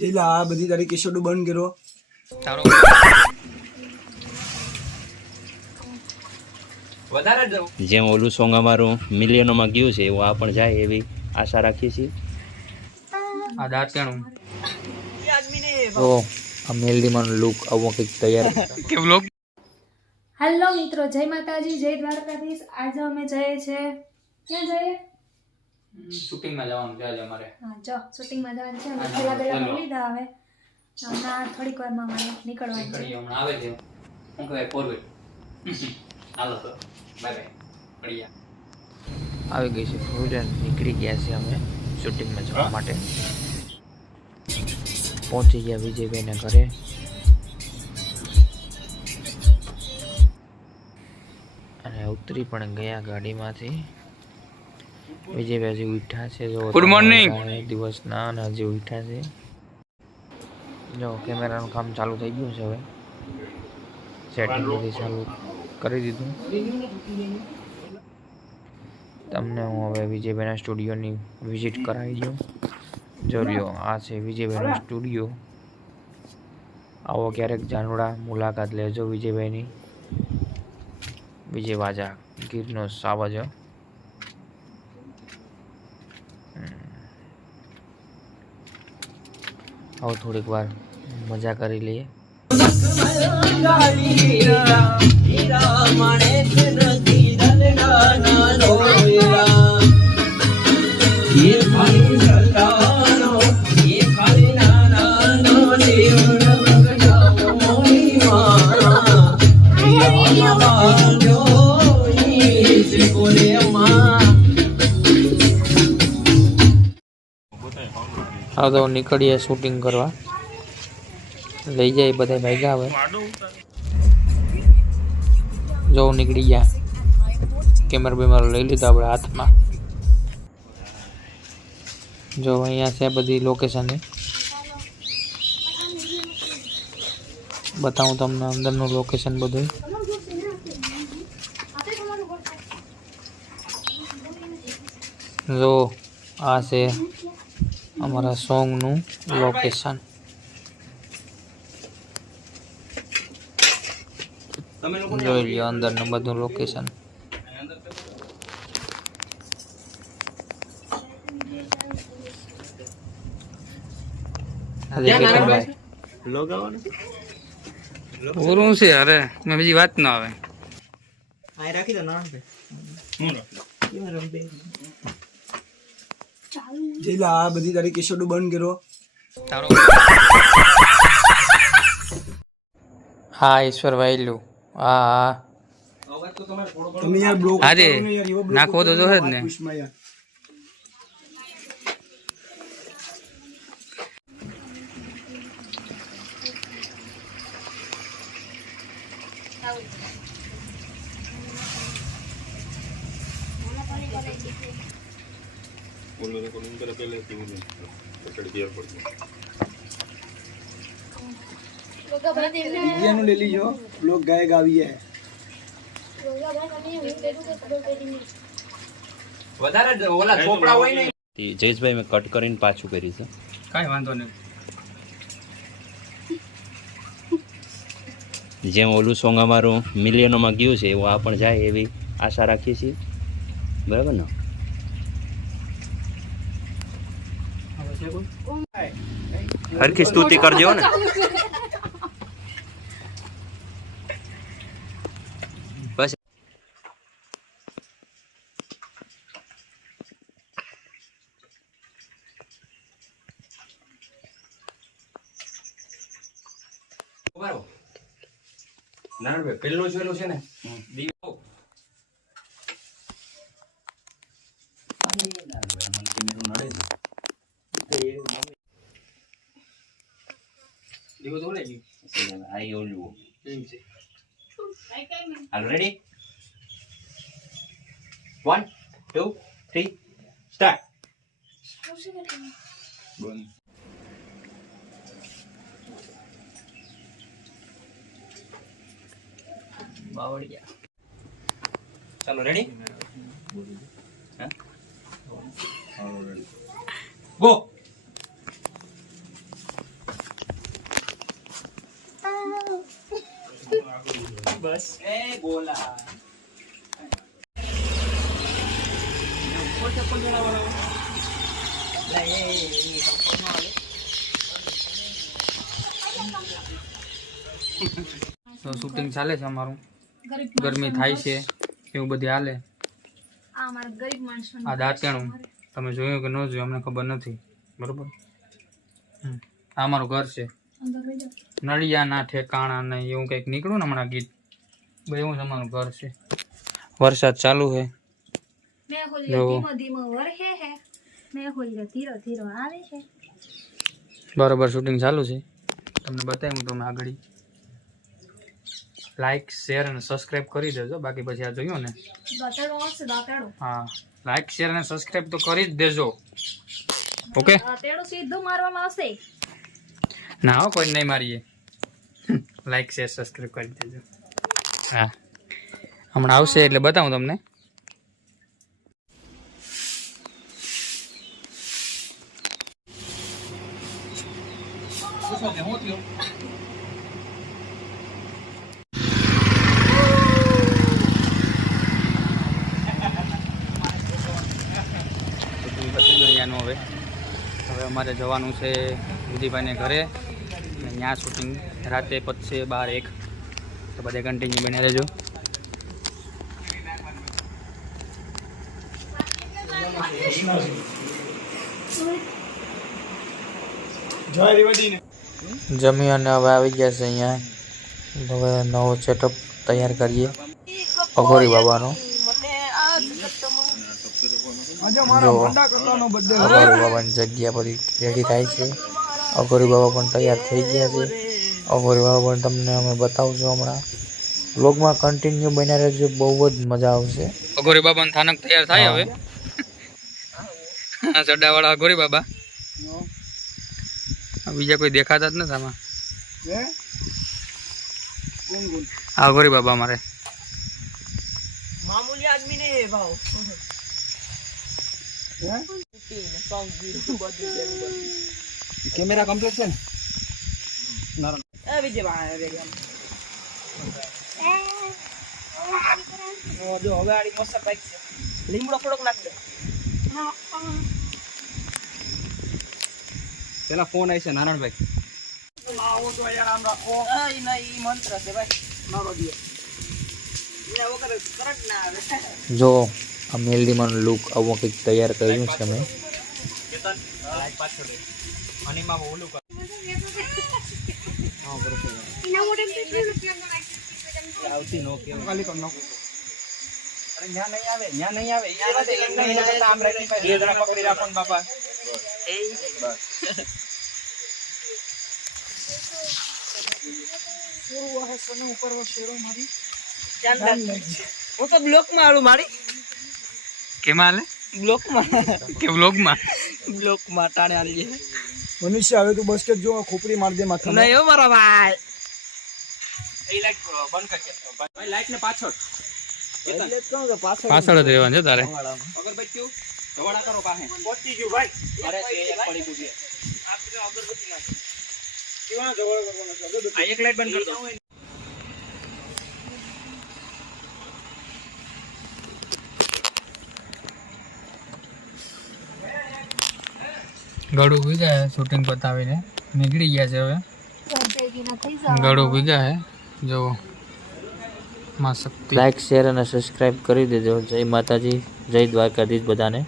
જેલા આ બધી તારી કેસોડું બંધ કર્યો. તારો વધારે જ જેમ ઓલું સોંગ અમારું મિલિયનોમાં ગયું છે એવું આ પણ જાય એવી આશા રાખીએ છીએ. આ દાંતણું તો આ મેલડીમાં લુક આવો કંઈક તૈયાર. કે વ્લોગ હેલો મિત્રો જય માતાજી જય દ્વારકાધીશ. આજે અમે જઈએ છીએ. ક્યાં જઈએ? શૂટિંગમાં જવાનું છે આજે અમારે. હા જો શૂટિંગમાં જવાનું છે. અમે હા, પહેલા પહેલા ચલો. લીધા હવે. હમણાં થોડીક વારમાં મારે નીકળવાનું છે. હમણાં આવે છે. હું કહેવાય ફોરવેડ હાલો તો. બાય બાય મળીએ આવી ગઈ છે ફૂડ નીકળી ગયા છે અમે શૂટિંગમાં જવા માટે. પહોંચી ગયા વિજયભાઈના ઘરે. અને ઉતરી પણ ગયા ગાડીમાંથી. વિજયભાઈ હજી ઉઠ્યા છે. જો ગુડ મોર્નિંગ દિવસના અને હજી ઉઠ્યા છે. જો કેમેરાનું કામ ચાલુ થઈ ગયું છે હવે. સેટિંગ બધી ચાલુ કરી દીધું. તમને હું હવે વિજયભાઈના સ્ટુડિયોની વિઝિટ કરાવી દઉં. જો લ્યો આ છે વિજયભાઈનો સ્ટુડિયો. આવો ક્યારેક જાનુડા મુલાકાત લેજો વિજયભાઈની. વિજય વાજા ગીરનો સાવજ આવો થોડીક વાર મજા કરી લઈએ. હવે તો નીકળીએ શૂટિંગ કરવા. લઈ જાય બધા ભેગા હવે. જો નીકળી ગયા. કેમેરા બેમેરો લઈ લીધો આપણે હાથમાં. જો અહીંયા છે બધી લોકેશન બતાવું તમને અંદરનું લોકેશન બધું. જો, આ છે. અમારા સોંગનું લોકેશન જોઈ લ્યો અંદરનું બધું લોકેશન પૂરું છે? અરે મેં બીજી વાત ના આવે. જેલા આ બધી તારી કેસોડું બંધ કર્યો. તારો હા ઈશ્વર વાયલું. હા હા. તમે યાર બ્લોક આજે કરો ને Thank એવો નાખવો તો કરો જોશે જ વાત ને. પૂછમાં યાર. બીજાનું લઈ લીજો બ્લોક ગાયક આવી જાય વધારે ઓલા ચોપડા હોય ને. તે જયેશભાઈ મેં કટ કરીને પાછું કરી છે. કાંઈ વાંધો નહીં. જેમ ઓલું સોંગ અમારું મિલિયનોમાં ગયું છે એવું આ પણ જાય એવી આશા રાખીએ છીએ. બરાબર ને? હરખી સ્તુતિ કરજો ને બસ બરાબર નારાયણભાઈ પેલું જોયેલું છે ને દીવો દીવો તો ઓલે ગયું આઈ ઓલું એમ છે હાલો ready one two three start Bavaliya ચાલો રેડી ગો બસ. એ બોલા. તો શૂટિંગ ચાલે છે અમારું. ગરમી થાય છે એવું બધી હાલે. આ અમારા ગરીબ માણસો આ દાંતેણું તમે જોયું કે ન જોયું અમને ખબર નથી. બરોબર? હમ. આ અમારું ઘર છે. નળિયાના ઠેકાણા ને એવું કંઈક નીકળ્યું ને હમણાં ગીત? ભાઈ હું જ ઘર છે. વરસાદ ચાલુ છે મેં હોલી ધીમો ધીમો વરહે હે. મેં હોલી ધીરો ધીરો આવે છે. બરોબર શૂટિંગ ચાલુ છે. તમને બતાવ્યું તમે આગળ. લાઈક શેર અને સબસ્ક્રાઇબ કરી દેજો. બાકી પછી આ જોયું ને? હા. લાઈક શેર અને સબસ્ક્રાઇબ તો કરી જ દેજો. ઓકે દાંતેડું સીધું મારવામાં આવશે. ના હો કોઈ નહીં મારીએ. લાઈક શેર સબસ્ક્રાઇબ કરી દેજો. હા. હમણાં આવશે એટલે બતાવું તમને. હવે હવે અમારે જવાનું છે વિધિભાઈને ઘરે. અને ત્યાં શૂટિંગ રાતે પતશે બાર એક. તો બધે કન્ટિન્યુ બને રહેજો. જમી અને હવે આવી ગયા છે અહીંયા. હવે નવો સેટઅપ તૈયાર કરીએ. અઘોરી બાબાનો. આજે મારા મોટા કરતાનો બર્થડે અઘોરી બાબાની જગ્યા પર રેડી થાય છે. અઘોરી બાબા પણ તૈયાર થઈ ગયા છે. અવર અવર તમને અમે બતાવશું હમણાં. બ્લોગમાં કન્ટિન્યુ બન્યા રહેજો બહુ જ મજા આવશે. અઘોરી બાબાનું થાનક તૈયાર થાય હવે. સડાવાળા અઘોરી બાબા. બીજા કોઈ દેખાતા જ નથી આમાં. અઘોરી બાબા મારે મામૂલી આદમી નહીં ભાવ. કેમેરા કમ્પ્લીટ છે ને. જો હવે આડી મસ્ત પાઈક છે. લીમડો થોડોક નાખ પેલા ફોન આવી છે નારાયણભાઈ. આવો તો યાર આમ રાખો. હા ઈ ના મંત્ર છે ભાઈ. મારો દિયો. જો આ મેલડીમાં લુક આવું કંઈક તૈયાર કર્યું છે અમે. આવતી નો કે ખાલી કર નાખો અરે ન્યા નહીં આવે ન્યા નહીં આવે ઈ આવે એમ નહીં એના આમ રાખી બે જણા પકડી રાખો ને બાપા ધ્યાન રાખ હું તો બ્લોકમાં આલું મારી. કેમાં હાલે બ્લોકમાં કે બ્લોકમાં ટાણે આલી મનુષ્ય હવે તું બસ્કેટ જો ખોપરી માર દે માથા નહીં હો મારા ભાઈ. કહું કે પાછળ પાછળ જ રહેવાનું છે તારે. અગરબત્તીઓ ધવાડા કરો પાસે. પહોંચી ગયું ભાઈ. અરે તે એક પડી ગયું છે. કેવા જવળ કરવાનો છે? આ એક લાઈટ બંધ કરી દો. ગળું ભીગા શૂટિંગ પતાવીને. નીકળી ગયા છે હવે. ગળું ભીગા હે છે. જો માં શક્તિ. લાઈક શેર અને સબસ્ક્રાઈબ કરી દેજો. જય માતાજી જય દ્વારકાધીશ બધાને.